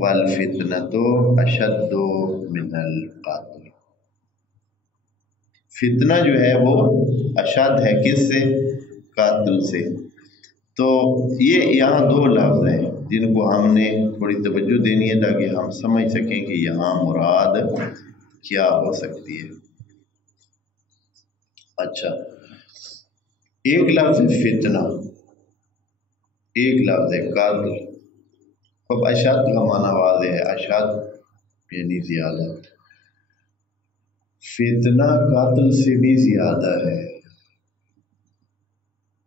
والفتنۃ اشد من القتل، فتنہ جو ہے وہ اشد ہے کس سے؟ قاتل سے۔ تو یہ یہاں دو لفظ ہیں جن کو ہم نے تھوڑی توجہ دینی ہے تاکہ ہم سمجھ سکیں کہ یہاں مراد کیا ہو سکتی ہے۔ اچھا، ایک لفظ فتنہ، ایک لفظ ہے قاتل۔ اب اشد کا معنی واضح ہے، اشد یعنی زیادہ، فتنہ قاتل سے بھی زیادہ ہے۔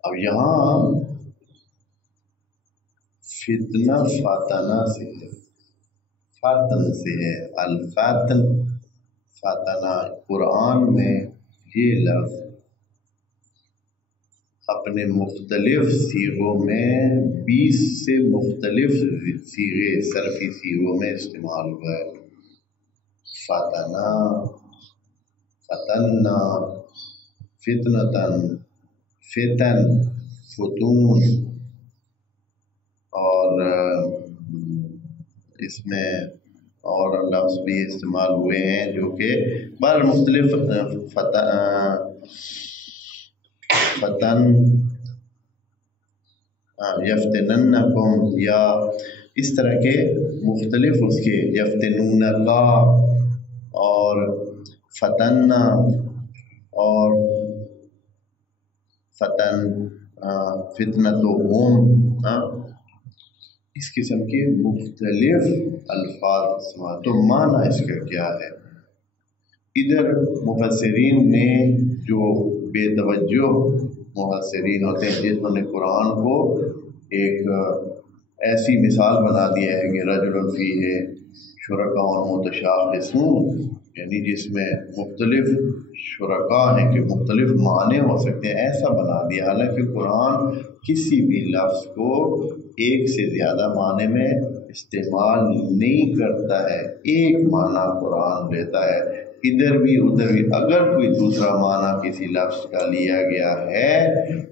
اب یہاں فتنہ فاتنہ سے ہے، فاتن سے ہے، الفاتن فاتنہ۔ قرآن میں یہ لفظ اپنے مختلف صیغوں میں 20 سے مختلف صیغے صرفی صیغوں میں استعمال ہوا ہے۔ فاتنہ، فتنہ، فتنتن، فتن، فتون، اور اس میں اور لفظ بھی استعمال ہوئے ہیں جو کہ بہر مختلف فتن، یفتننکم، یا اس طرح کے مختلف اس کے، یفتنونکا اور فتنہ اور فتن، فتنتہم، اس قسم کے مختلف الفاظ استعمال۔ تو معنی اس کا کیا ہے؟ ادھر مفسرین نے جو بے توجہ مفسرین ہوتے ہیں جنہوں نے قرآن کو ایک ایسی مثال بنا دیا ہے کہ رجل فیہ شرکاء متشاخصون، یعنی جس میں مختلف شرکاء ہیں کہ مختلف معنی ہو سکتے ہیں، ایسا بنا دیا۔ حالانکہ قرآن کسی بھی لفظ کو ایک سے زیادہ معنی میں استعمال نہیں کرتا ہے، ایک معنی قرآن لیتا ہے، ادھر بھی ادھر بھی۔ اگر کوئی دوسرا معنی کسی لفظ کا لیا گیا ہے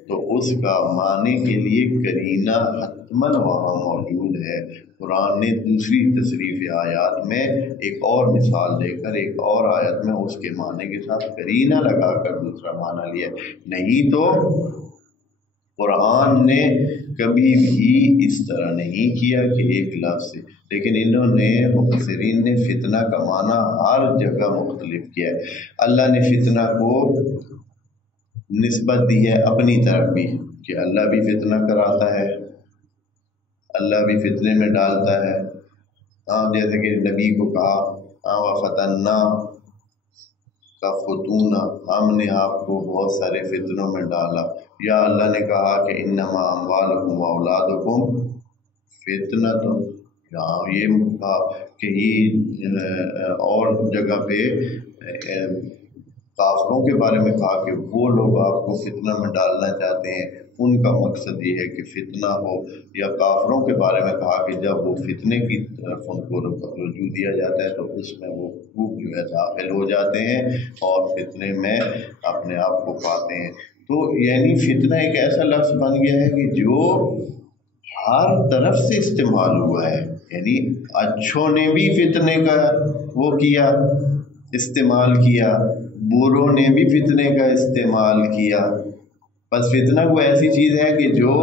تو اس کا معنی کے لیے قرینہ حتماً وہاں موجود ہے۔ قرآن نے دوسری تصریف آیات میں ایک اور مثال دے کر ایک اور آیت میں اس کے معنی کے ساتھ قرینہ لگا کر دوسرا معنی لیا، نہیں تو قرآن نے کبھی بھی اس طرح نہیں کیا کہ ایک لفظ سے۔ لیکن انہوں نے مفسرین نے فتنہ کا معنی ہر جگہ مختلف کیا ہے۔ اللہ نے فتنہ کو نسبت دی ہے اپنی طرف بھی کہ اللہ بھی فتنہ کراتا ہے، اللہ بھی فتنے میں ڈالتا ہے۔ جیسے کہ نبی کو کہا وَفَتَنَّا کا فتون، ہم نے آپ کو بہت سارے فتنوں میں ڈالا۔ یا اللہ نے کہا کہ انما اموالکم واولادکم فتنۃ، یہاں یہ کہا کہ یہ اور جگہ پہ کافروں کے بارے میں کہا کہ وہ لوگ آپ کو فتنہ میں ڈالنا چاہتے ہیں، ان کا مقصد یہ ہے کہ فتنہ ہو۔ یا کافروں کے بارے میں کہا کہ جب وہ فتنے کی طرف ان کو رجوع دیا جاتا ہے تو اس میں وہ خوب جو ہے داخل ہو جاتے ہیں اور فتنے میں اپنے آپ کو پاتے ہیں۔ تو یعنی فتنہ ایک ایسا لفظ بن گیا ہے کہ جو ہر طرف سے استعمال ہوا ہے، یعنی اچھوں نے بھی فتنے کا وہ کیا، استعمال کیا، بروں نے بھی فتنے کا استعمال کیا۔ بس فتنہ کوئی ایسی چیز ہے کہ جو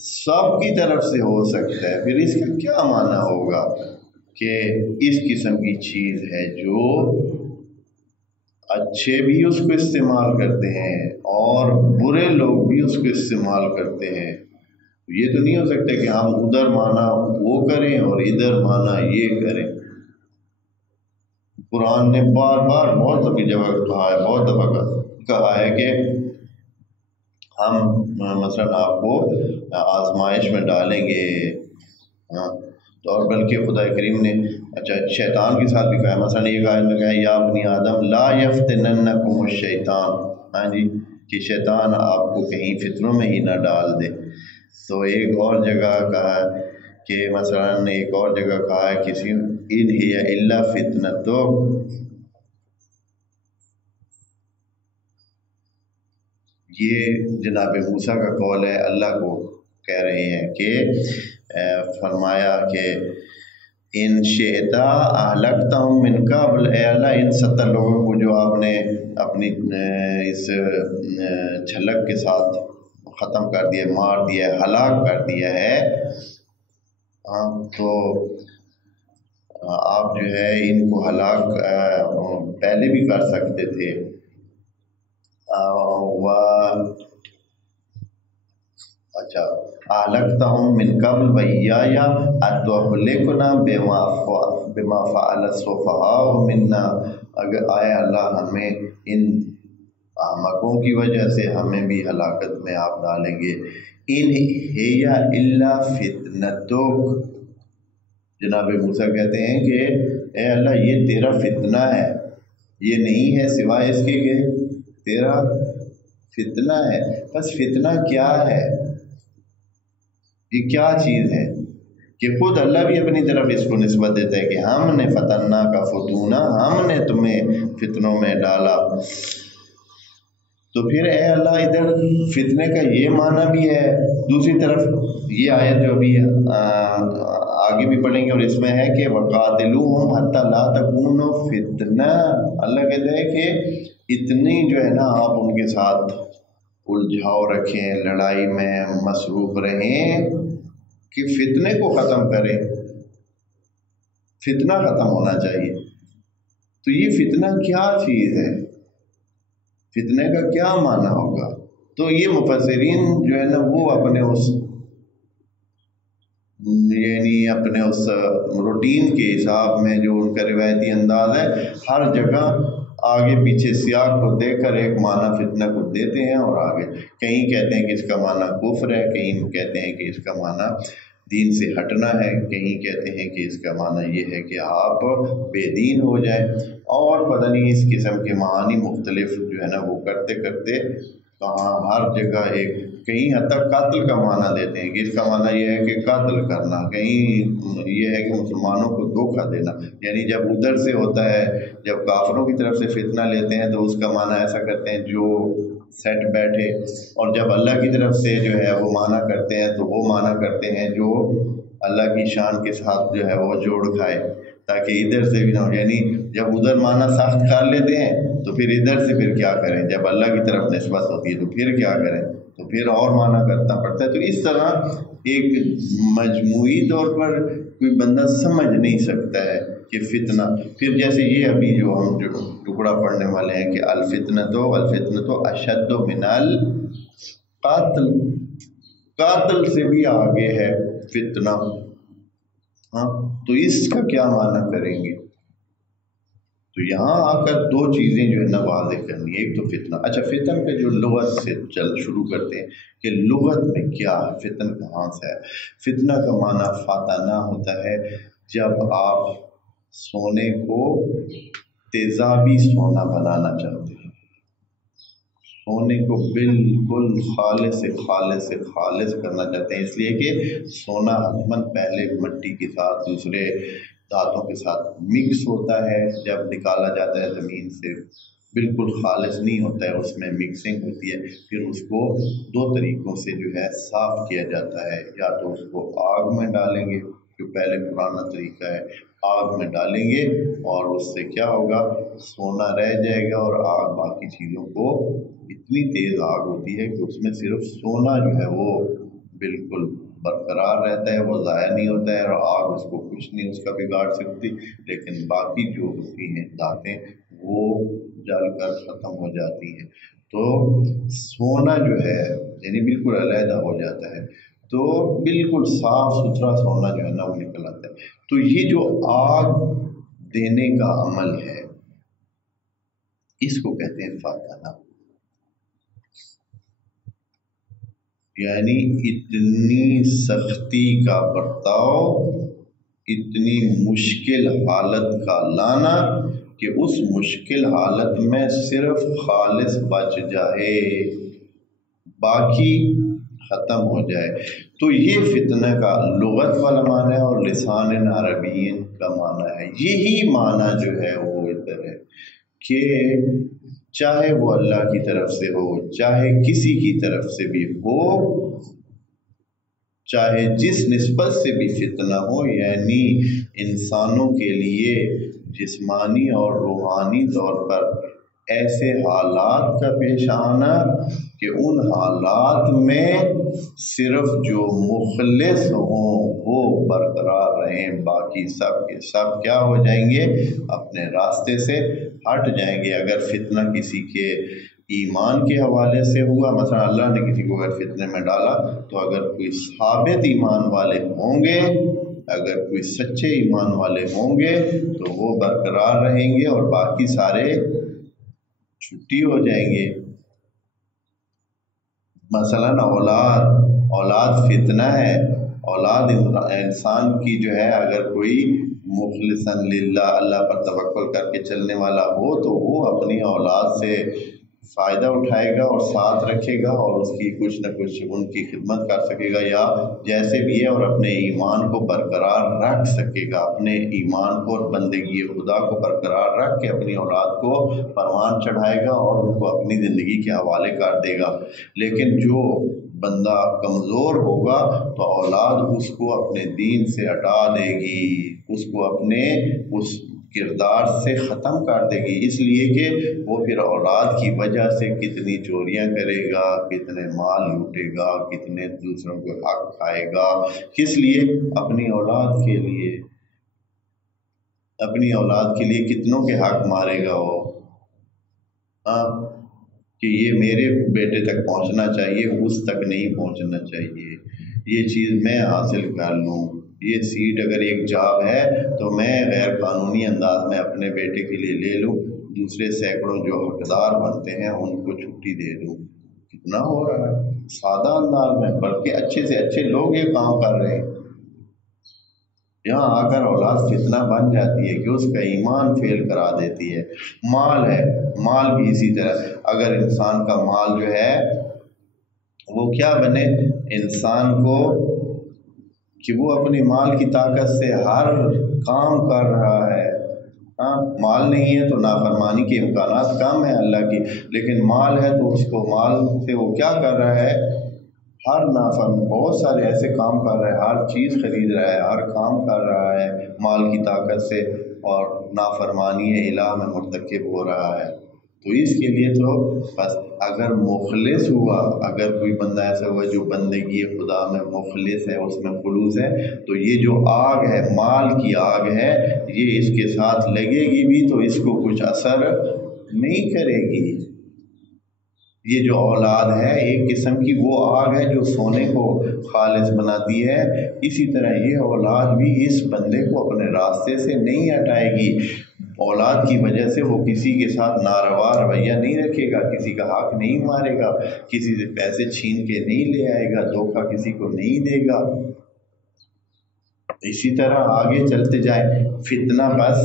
سب کی طرف سے ہو سکتا ہے۔ پھر اس کا کیا معنی ہوگا کہ اس قسم کی چیز ہے جو اچھے بھی اس کو استعمال کرتے ہیں اور برے لوگ بھی اس کو استعمال کرتے ہیں۔ یہ تو نہیں ہو سکتا کہ ہم ادھر معنی وہ کریں اور ادھر معنی یہ کریں۔ قرآن نے بار بار بہت دفعہ جگہ کہا ہے، بہت دفعہ کہا ہے کہ ہم مثلا آپ کو آزمائش میں ڈالیں گے، اور بلکہ خدا کریم نے شیطان کے ساتھ بھی کہا ہے۔ مثلا ایک آیت میں کہا ہے یا بنی آدم لا یفتننکم الشیطان، کہ شیطان آپ کو کہیں فتنوں میں ہی نہ ڈال دے۔ تو ایک اور جگہ کہا کہ مثلا ایک اور جگہ کہا ہے کسی ان ہی الا فتنتو، یہ جناب موسیٰ کا قول ہے، اللہ کو کہہ رہے ہیں کہ فرمایا کہ ان شئتا اہلکتہم من قبل، اے اللہ ان 70 لوگوں کو جو آپ نے اپنی اس جھلک کے ساتھ ختم کر دیا، مار دیا، ہلاک کر دیا ہے، تو آپ جو ہے ان کو ہلاک پہلے بھی کر سکتے تھے۔ اچھا، اہلکتہم من قبل وإیایا اتہلکنا بما فعل السفہاء منا، اگر آئے اللہ ہمیں ان احمقوں کی وجہ سے ہمیں بھی ہلاکت میں آپ ڈالیں گے۔ ان ہی الا فتنتک، جناب موسیٰ کہتے ہیں کہ اے اللہ یہ تیرا فتنہ ہے، یہ نہیں ہے سوائے اس کے کہ تیرا فتنہ ہے۔ بس فتنہ کیا ہے، یہ کیا چیز ہے کہ خود اللہ بھی اپنی طرف اس کو نسبت دیتا ہے کہ ہم نے فتنہ کا فتونہ، ہم نے تمہیں فتنوں میں ڈالا۔ تو پھر اے اللہ ادھر فتنے کا یہ معنی بھی ہے، دوسری طرف یہ آیت جو بھی آگے بھی پڑھیں گے اور اس میں ہے کہ وَقَاتِلُوهُمْ حَتَّى لَا تَكُونَ فِتْنَةٌ، اللہ کہتے ہیں کہ اتنی جو ہے نا آپ ان کے ساتھ الجھاؤ رکھیں، لڑائی میں مصروف رہیں کہ فتنے کو ختم کریں، فتنہ ختم ہونا چاہیے۔ تو یہ فتنہ کیا چیز ہے، فتنے کا کیا معنی ہوگا؟ تو یہ مفسرین جو ہے نا وہ اپنے اس اپنے اس روٹین کے حساب میں جو ان کا روایتی انداز ہے، ہر جگہ آگے پیچھے سیاق کو دیکھ کر ایک معنی فتنہ کو دیتے ہیں، اور آگے کہیں کہتے ہیں کہ اس کا معنی کفر ہے، کہیں کہتے ہیں کہ اس کا معنی دین سے ہٹنا ہے، کہیں کہتے ہیں کہ اس کا معنی یہ ہے کہ آپ بے دین ہو جائیں، اور پتہ نہیں اس قسم کے معانی مختلف جو ہے نا وہ کرتے کرتے کہاں ہر جگہ ایک کہیں حد تک قاتل کا معنی دیتے ہیں کہ اس کا معنی یہ ہے کہ قاتل کرنا، کہیں یہ ہے کہ مسلمانوں کو دھوکہ دینا، یعنی جب ادھر سے ہوتا ہے، جب کافروں کی طرف سے فتنہ لیتے ہیں تو اس کا معنی ایسا کرتے ہیں جو سیٹ بیٹھے، اور جب اللہ کی طرف سے جو ہے وہ معنی کرتے ہیں تو وہ معنی کرتے ہیں جو اللہ کی شان کے ساتھ جو ہے وہ جوڑ کھائے، تاکہ ادھر سے بھی نہ ہو، یعنی جب ادھر معنی سخت کر لیتے ہیں تو پھر ادھر سے پھر کیا کریں، جب اللہ کی طرف نسبت ہوتی ہے تو پھر کیا کریں، تو پھر اور معنی کرنا پڑتا ہے۔ تو اس طرح ایک مجموعی طور پر کوئی بندہ سمجھ نہیں سکتا ہے کہ فتنہ، پھر جیسے یہ ابھی جو ہم جو ٹکڑا پڑھنے والے ہیں کہ الفتنۃ اشد من القتل، قاتل سے بھی آگے ہے فتنہ، تو اس کا کیا معنی کریں گے؟ تو یہاں آ کر دو چیزیں جو ہے نا واضح کرنی ہے، ایک تو فتنہ، اچھا فتن کا جو لغت سے شروع کرتے ہیں کہ لغت میں کیا ہے، فتن کہاں سے ہے؟ فتنہ کا معنی فاتنہ ہوتا ہے جب آپ سونے کو تیزابی سونا بنانا چاہتے ہیں، سونے کو بالکل خالص سے خالص کرنا چاہتے ہیں، اس لیے کہ سونا حتماً پہلے مٹی کے ساتھ دوسرے دھاتوں کے ساتھ مکس ہوتا ہے، جب نکالا جاتا ہے زمین سے بالکل خالص نہیں ہوتا ہے، اس میں مکسنگ ہوتی ہے، پھر اس کو دو طریقوں سے جو ہے صاف کیا جاتا ہے، یا تو اس کو آگ میں ڈالیں گے جو پہلے پرانا طریقہ ہے، آگ میں ڈالیں گے اور اس سے کیا ہوگا، سونا رہ جائے گا، اور آگ باقی چیزوں کو اتنی تیز آگ ہوتی ہے کہ اس میں صرف سونا جو ہے وہ بالکل برقرار رہتا ہے، وہ ضائع نہیں ہوتا ہے، اور آگ اس کو کچھ نہیں اس کا بگاڑ سکتی، لیکن باقی جو ہوتی ہیں دھاتیں وہ جل کر ختم ہو جاتی ہیں۔ تو سونا جو ہے یعنی بالکل علیحدہ ہو جاتا ہے، تو بالکل صاف ستھرا سونا جو ہے نا وہ نکل آتا ہے۔ تو یہ جو آگ دینے کا عمل ہے اس کو کہتے ہیں فاتنہ، یعنی اتنی سختی کا برتاؤ، اتنی مشکل حالت کا لانا کہ اس مشکل حالت میں صرف خالص بچ جائے، باقی ختم ہو جائے۔ تو یہ فتنہ کا لغت والا معنی ہے اور لسان عربی کا معنی ہے، یہی معنی جو ہے وہ ادھر ہے کہ چاہے وہ اللہ کی طرف سے ہو چاہے کسی کی طرف سے بھی ہو، چاہے جس نسبت سے بھی فتنہ ہو، یعنی انسانوں کے لیے جسمانی اور روحانی طور پر ایسے حالات کا پیش آنا کہ ان حالات میں صرف جو مخلص ہوں وہ برقرار رہیں، باقی سب کے سب کیا ہو جائیں گے، اپنے راستے سے ہٹ جائیں گے۔ اگر فتنہ کسی کے ایمان کے حوالے سے ہوا، مثلا اللہ نے کسی کو اگر فتنے میں ڈالا، تو اگر کوئی ثابت ایمان والے ہوں گے، اگر کوئی سچے ایمان والے ہوں گے تو وہ برقرار رہیں گے اور باقی سارے چھٹی ہو جائیں گے۔ مثلا اولاد فتنہ ہے، اولاد انسان کی جو ہے، اگر کوئی مخلصاً للہ اللہ پر توکل کر کے چلنے والا ہو تو وہ اپنی اولاد سے فائدہ اٹھائے گا اور ساتھ رکھے گا اور اس کی کچھ نہ کچھ ان کی خدمت کر سکے گا، یا جیسے بھی ہے، اور اپنے ایمان کو برقرار رکھ سکے گا، اپنے ایمان کو اور بندگی خدا کو برقرار رکھ کے اپنی اولاد کو پروان چڑھائے گا اور ان کو اپنی زندگی کے حوالے کر دے گا۔ لیکن جو بندہ کمزور ہوگا تو اولاد اس کو اپنے دین سے ہٹا دے گی، اس کو اپنے اس کردار سے ختم کر دے گی، اس لیے کہ وہ پھر اولاد کی وجہ سے کتنی چوریاں کرے گا، کتنے مال لوٹے گا، کتنے دوسروں کو حق کھائے گا، کس لیے؟ اپنی اولاد کے لیے، اپنی اولاد کے لیے کتنوں کے حق مارے گا وہ، کہ یہ میرے بیٹے تک پہنچنا چاہیے، اس تک نہیں پہنچنا چاہیے، یہ چیز میں حاصل کر لوں، یہ سیٹ اگر ایک جاب ہے تو میں غیر قانونی انداز میں اپنے بیٹے کے لیے لے لوں، دوسرے سینکڑوں جو حقدار بنتے ہیں ان کو چھٹی دے دوں۔ کتنا ہو رہا ہے سادہ انداز میں، بلکہ اچھے سے اچھے لوگ یہ کام کر رہے ہیں۔ یہاں آ کر اولاد فتنہ بن جاتی ہے کہ اس کا ایمان فیل کرا دیتی ہے۔ مال ہے، مال بھی اسی طرح، اگر انسان کا مال جو ہے وہ کیا بنے، انسان کو کہ وہ اپنی مال کی طاقت سے ہر کام کر رہا ہے۔ مال نہیں ہے تو نافرمانی کے امکانات کم ہیں اللہ کی، لیکن مال ہے تو اس کو مال سے وہ کیا کر رہا ہے، ہر بہت سارے ایسے کام کر رہا ہے، ہر چیز خرید رہا ہے، ہر کام کر رہا ہے مال کی طاقت سے، اور نافرمانی الہ میں مرتکب ہو رہا ہے۔ تو اس کے لیے تو بس اگر مخلص ہوا، اگر کوئی بندہ ایسا ہوا جو بندگی خدا میں مخلص ہے، اس میں خلوص ہے، تو یہ جو آگ ہے، مال کی آگ ہے، یہ اس کے ساتھ لگے گی بھی تو اس کو کچھ اثر نہیں کرے گی۔ یہ جو اولاد ہے ایک قسم کی وہ آگ ہے جو سونے کو خالص بناتی ہے، اسی طرح یہ اولاد بھی اس بندے کو اپنے راستے سے نہیں ہٹائے گی۔ اولاد کی وجہ سے وہ کسی کے ساتھ ناروا رویہ نہیں رکھے گا، کسی کا حق نہیں مارے گا، کسی سے پیسے چھین کے نہیں لے آئے گا، دھوکہ کسی کو نہیں دے گا۔ اسی طرح آگے چلتے جائیں، فتنہ، بس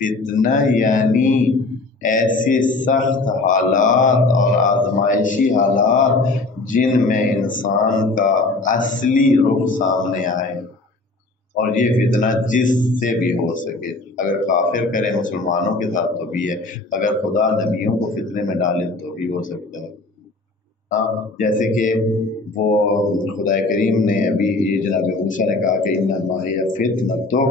فتنہ یعنی ایسے سخت حالات اور آزمائشی حالات جن میں انسان کا اصلی رخ سامنے آئے، اور یہ فتنہ جس سے بھی ہو سکے، اگر کافر کرے مسلمانوں کے ساتھ تو بھی ہے، اگر خدا نبیوں کو فتنے میں ڈالے تو بھی ہو سکتا ہے۔ جیسے کہ وہ خدا کریم نے ابھی یہ جناب موسیٰ نے کہا کہ انما ہی فتنہ، تو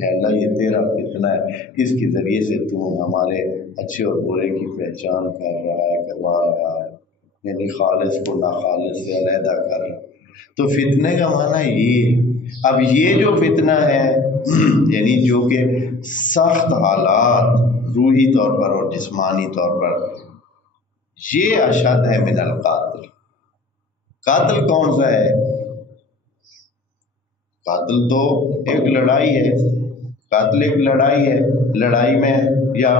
ہے اللہ یہ تیرا فتنہ ہے، اس کے ذریعے سے تو ہمارے اچھے اور برے کی پہچان کروا رہا ہے، یعنی خالص کو ناخالص سے علیحدہ کر رہا ہے۔ تو فتنے کا معنی یہ، اب یہ جو فتنہ ہے یعنی جو کہ سخت حالات روحی طور پر اور جسمانی طور پر، یہ اشد ہے من القاتل۔ قاتل کون سا ہے؟ قاتل تو ایک لڑائی ہے، قاتل ایک لڑائی ہے، لڑائی میں یا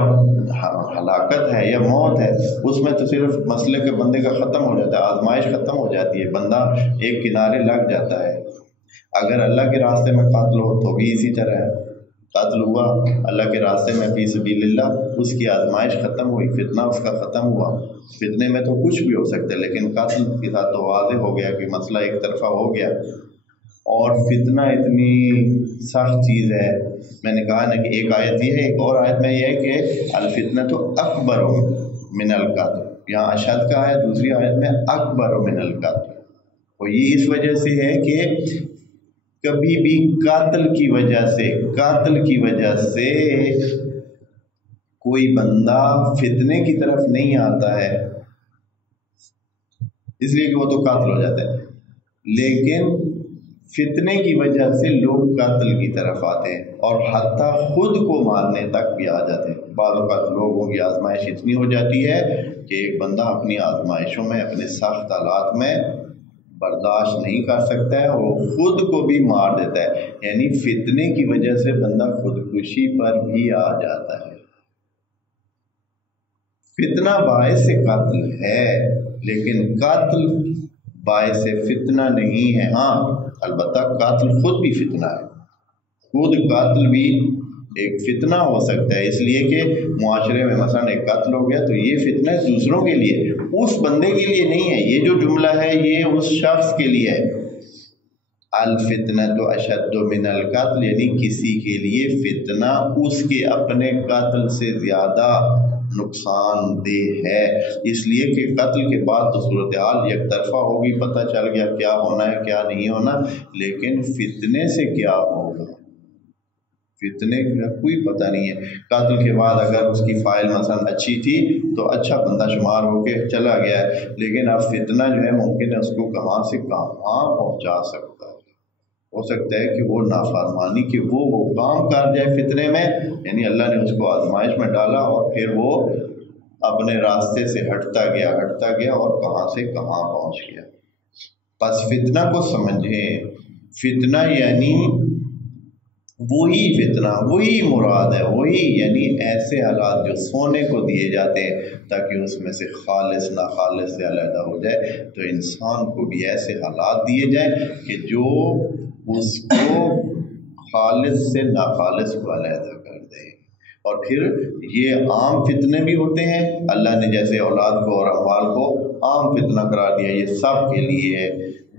ہلاکت ہے یا موت ہے، اس میں تو صرف مسئلے کے بندے کا ختم ہو جاتا ہے، آزمائش ختم ہو جاتی ہے، بندہ ایک کنارے لگ جاتا ہے۔ اگر اللہ کے راستے میں قاتل ہو تو بھی اسی طرح ہے، قتل ہوا اللہ کے راستے میں فی سبیل اللہ، اس کی آزمائش ختم ہوئی، فتنہ اس کا ختم ہوا۔ فتنے میں تو کچھ بھی ہو سکتا ہے، لیکن قتل کے ساتھ تو واضح ہو گیا کہ مسئلہ ایک طرفہ ہو گیا۔ اور فتنہ اتنی سخت چیز ہے، میں نے کہا نا کہ ایک آیت یہ ہے، ایک اور آیت میں یہ ہے کہ الفتنہ تو اکبر من القتل، یہاں اشد کا ہے، دوسری آیت میں اکبر من القتل۔ اور یہ اس وجہ سے ہے کہ کبھی بھی قاتل کی وجہ سے کوئی بندہ فتنے کی طرف نہیں آتا ہے، اس لیے کہ وہ تو قاتل ہو جاتا ہے، لیکن فتنے کی وجہ سے لوگ قاتل کی طرف آتے ہیں اور حتیٰ خود کو مارنے تک بھی آ جاتے ہیں۔ بعض اوقات لوگوں کی آزمائش اتنی ہو جاتی ہے کہ ایک بندہ اپنی آزمائشوں میں، اپنے سخت حالات میں برداشت نہیں کر سکتا ہے، وہ خود کو بھی مار دیتا ہے، یعنی فتنے کی وجہ سے بندہ خودکشی پر بھی آ جاتا ہے۔ فتنہ باعث قتل ہے، لیکن قتل باعث فتنہ نہیں ہے۔ ہاں البتہ قاتل خود بھی فتنہ ہے، خود قاتل بھی ایک فتنہ ہو سکتا ہے، اس لیے کہ معاشرے میں مثلا ایک قتل ہو گیا تو یہ فتنہ دوسروں کے لیے، اس بندے کے لیے نہیں ہے۔ یہ جو جملہ ہے یہ اس شخص کے لیے ہے، الفتنۃ اشد من القتل، یعنی کسی کے لیے فتنہ اس کے اپنے قتل سے زیادہ نقصان دہ ہے، اس لیے کہ قتل کے بعد تو صورتحال یک طرفہ ہوگی، پتہ چل گیا کیا ہونا ہے کیا نہیں ہونا، لیکن فتنے سے کیا ہوگا، فتنے کا کوئی پتہ نہیں ہے۔ قتل کے بعد اگر اس کی فائل مثلا اچھی تھی تو اچھا بندہ شمار ہو کے چلا گیا ہے، لیکن اب فتنہ جو ہے ممکن ہے اس کو کہاں سے کہاں پہنچا سکتا ہے۔ ہو سکتا ہے کہ وہ نافرمانی کہ وہ کام کر جائے فتنے میں، یعنی اللہ نے اس کو آزمائش میں ڈالا اور پھر وہ اپنے راستے سے ہٹتا گیا اور کہاں سے کہاں پہنچ گیا۔ پس فتنہ کو سمجھیں، فتنہ یعنی وہی فتنہ، وہی مراد ہے، وہی یعنی ایسے حالات جو سونے کو دیے جاتے ہیں تاکہ اس میں سے خالص ناخالص سے علیحدہ ہو جائے، تو انسان کو بھی ایسے حالات دیے جائیں کہ جو اس کو خالص سے ناخالص کو علیحدہ کر دیں۔ اور پھر یہ عام فتنے بھی ہوتے ہیں، اللہ نے جیسے اولاد کو اور اموال کو عام فتنہ قرار دیا، یہ سب کے لیے ہے۔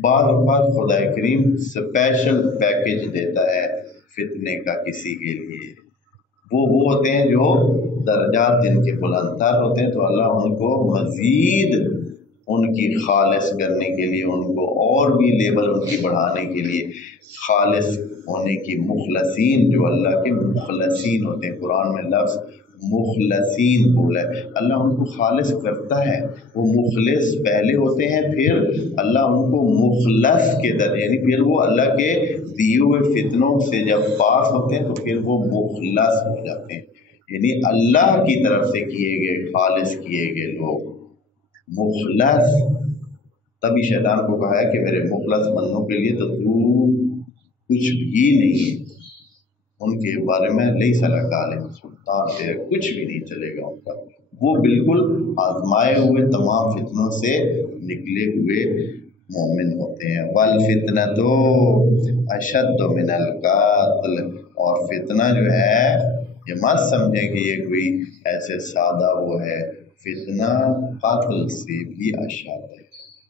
بعض اوقات خدا کریم اسپیشل پیکج دیتا ہے فتنے کا کسی کے لیے، وہ ہوتے ہیں جو درجات جن کے بلند تر ہوتے ہیں، تو اللہ ان کو مزید ان کی خالص کرنے کے لیے، ان کو اور بھی لیبل ان کی بڑھانے کے لیے، خالص ہونے کی، مخلصین جو اللہ کے مخلصین ہوتے ہیں، قرآن میں لفظ مخلصین بولا ہے، اللہ ان کو خالص کرتا ہے۔ وہ مخلص پہلے ہوتے ہیں، پھر اللہ ان کو مخلص کے درجے، یعنی پھر وہ اللہ کے دیے ہوئے فتنوں سے جب پاس ہوتے ہیں تو پھر وہ مخلص ہو جاتے ہیں، یعنی اللہ کی طرف سے کیے گئے، خالص کیے گئے لوگ مخلص۔ تبھی شیطان کو کہا ہے کہ میرے مخلص بندوں کے لیے تو تو کچھ بھی نہیں ہے، ان کے بارے میں لیس لک علیہم سلطان، تیرے کچھ بھی نہیں چلے گا ان کا، وہ بالکل آزمائے ہوئے تمام فتنوں سے نکلے ہوئے مومن ہوتے ہیں۔ والفتنۃ اشد من القتل، اور فتنہ جو ہے یہ مت سمجھیں کہ یہ کوئی ایسے سادہ وہ ہے، فتنہ قاتل سے بھی اشد ہے۔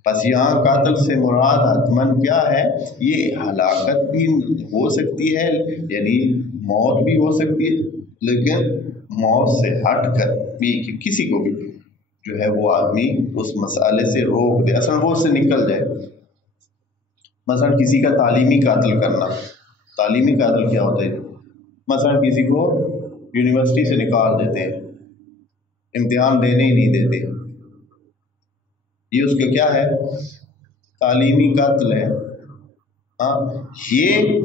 پس یہاں قاتل سے مراد حتماً کیا ہے؟ یہ ہلاکت بھی ہو سکتی ہے، یعنی موت بھی ہو سکتی ہے، لیکن موت سے ہٹ کر بھی کہ کسی کو بھی جو ہے وہ آدمی اس مسئلے سے روک دے، اصلا وہ اس سے نکل جائے۔ مثلا کسی کا تعلیمی قاتل کرنا، تعلیمی قاتل کیا ہوتا ہے؟ مثلا کسی کو یونیورسٹی سے نکال دیتے ہیں، امتحان دینے ہی نہیں دیتے، یہ اس کا کیا ہے؟ تعلیمی قتل ہے۔ ہاں، یہ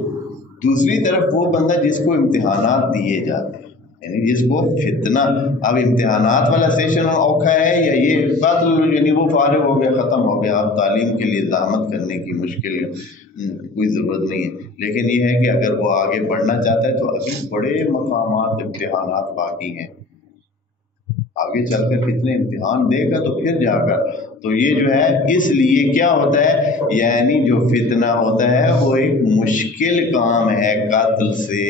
دوسری طرف وہ بندہ جس کو امتحانات دیے جاتے ہیں، یعنی جس کو فتنہ، اب امتحانات والا سیشن اوکھا ہے یا یہ قتل، یعنی وہ فارغ ہو گیا، ختم ہو گیا، اب تعلیم کے لیے زحمت کرنے کی مشکل کوئی ضرورت نہیں ہے۔ لیکن یہ ہے کہ اگر وہ آگے بڑھنا چاہتا ہے تو ابھی بڑے مقامات امتحانات باقی ہیں، آگے چل کر کتنے امتحان دے گا تو پھر جا کر، تو یہ جو ہے اس لیے کیا ہوتا ہے، یعنی جو فتنہ ہوتا ہے وہ ایک مشکل کام ہے قتل سے۔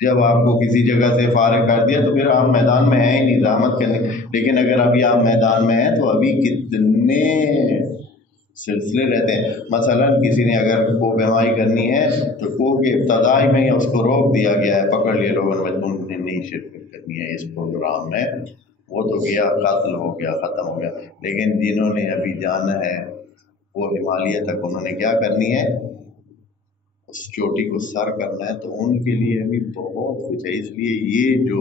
جب آپ کو کسی جگہ سے فارغ کر دیا تو پھر آپ میدان میں ہیں ہی نہیں زحمت کرنے، لیکن اگر ابھی آپ میدان میں ہیں تو ابھی کتنے سلسلے رہتے ہیں۔ مثلا کسی نے اگر کوہ پیمائی کرنی ہے تو کوہ کے ابتدائی میں اس کو روک دیا گیا ہے، پکڑ لیے لوگوں نے، تم نے نہیں شرکت کرنی ہے اس پروگرام میں، وہ تو گیا، قتل ہو گیا، ختم ہو گیا، لیکن جنہوں نے ابھی جانا ہے وہ ہمالیہ تک انہوں نے کیا کرنی ہے، اس چوٹی کو سر کرنا ہے، تو ان کے لیے ابھی بہت کچھ ہے۔ اس لیے یہ جو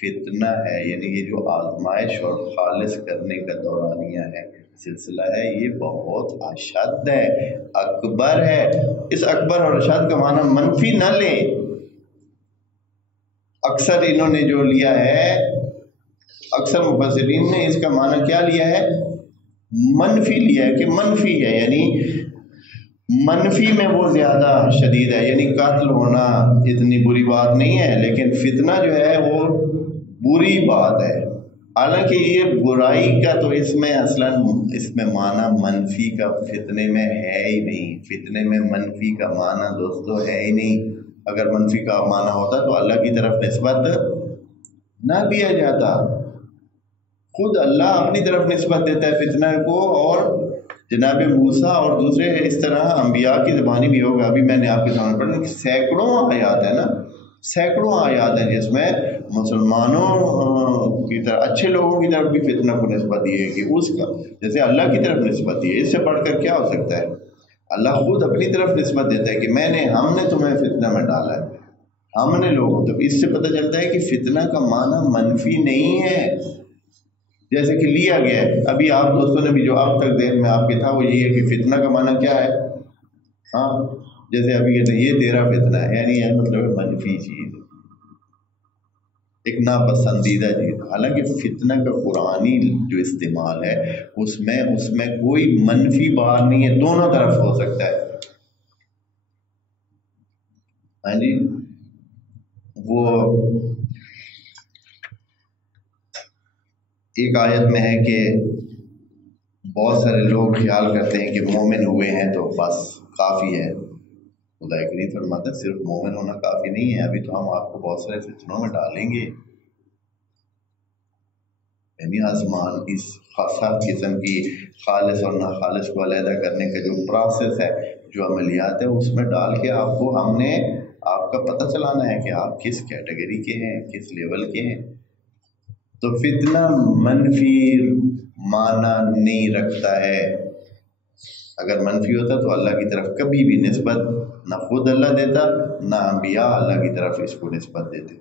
فتنہ ہے، یعنی یہ جو آزمائش اور خالص کرنے کا دورانیہ ہے، سلسلہ ہے، یہ بہت اشد ہے، اکبر ہے۔ اس اکبر اور اشد کا معنی منفی نہ لیں۔ اکثر انہوں نے جو لیا ہے، اکثر مفسرین نے اس کا معنی کیا لیا ہے، منفی لیا ہے، کہ منفی ہے، یعنی منفی میں وہ زیادہ شدید ہے، یعنی قتل ہونا اتنی بری بات نہیں ہے، لیکن فتنہ جو ہے وہ بری بات ہے۔ حالانکہ یہ برائی کا تو اس میں اصلاً اس میں معنی منفی کا فتنے میں ہے ہی نہیں۔ فتنے میں منفی کا معنی دوستو ہے ہی نہیں۔ اگر منفی کا معنی ہوتا تو اللہ کی طرف نسبت نہ دیا جاتا۔ خود اللہ اپنی طرف نسبت دیتا ہے فتنہ کو، اور جناب موسیٰ اور دوسرے اس طرح انبیاء کی زبانی بھی ہوگا۔ ابھی میں نے آپ کے سامنے پڑھا کہ سینکڑوں آیات ہیں نا، سینکڑوں آیات ہیں جس میں مسلمانوں کی طرف، اچھے لوگوں کی طرف بھی فتنہ کو نسبت دی ہے، کہ اس کا جیسے اللہ کی طرف نسبت دی ہے۔ اس سے بڑھ کر کیا ہو سکتا ہے؟ اللہ خود اپنی طرف نسبت دیتا ہے کہ ہم نے تمہیں فتنہ میں ڈالا ہے، ہم نے لوگوں۔ تو اس سے پتہ چلتا ہے کہ فتنہ کا معنی منفی نہیں ہے، جیسے کہ لیا گیا ہے۔ ابھی آپ دوستوں نے بھی جو اب تک ذہن میں آپ کے تھا وہ یہ ہے کہ فتنہ کا معنی کیا ہے، ہاں جیسے ابھی کہتے ہیں یہ تیرا فتنہ ہے، یعنی یہ مطلب منفی چیز، ایک ناپسندیدہ چیز۔ حالانکہ فتنہ کا قرآنی جو استعمال ہے اس میں کوئی منفی بات نہیں ہے، دونوں طرف ہو سکتا ہے۔ ہاں جی، وہ ایک آیت میں ہے کہ بہت سارے لوگ خیال کرتے ہیں کہ مومن ہوئے ہیں تو بس کافی ہے۔ خدا کریم فرماتا ہے صرف مومن ہونا کافی نہیں ہے، ابھی تو ہم آپ کو بہت سارے فتنوں میں ڈالیں گے۔ یعنی آسمان اس سب قسم کی خالص اور ناخالص کو علیحدہ کرنے کا جو پروسیس ہے، جو عملیات ہے، اس میں ڈال کے ہم نے آپ کا پتہ چلانا ہے کہ آپ کس کیٹیگری کے ہیں، کس لیول کے ہیں۔ تو فتنہ منفی معنی نہیں رکھتا ہے۔ اگر منفی ہوتا تو اللہ کی طرف کبھی بھی نسبت نہ خود اللہ دیتا، نہ انبیاء اللہ کی طرف اس کو نسبت دیتے۔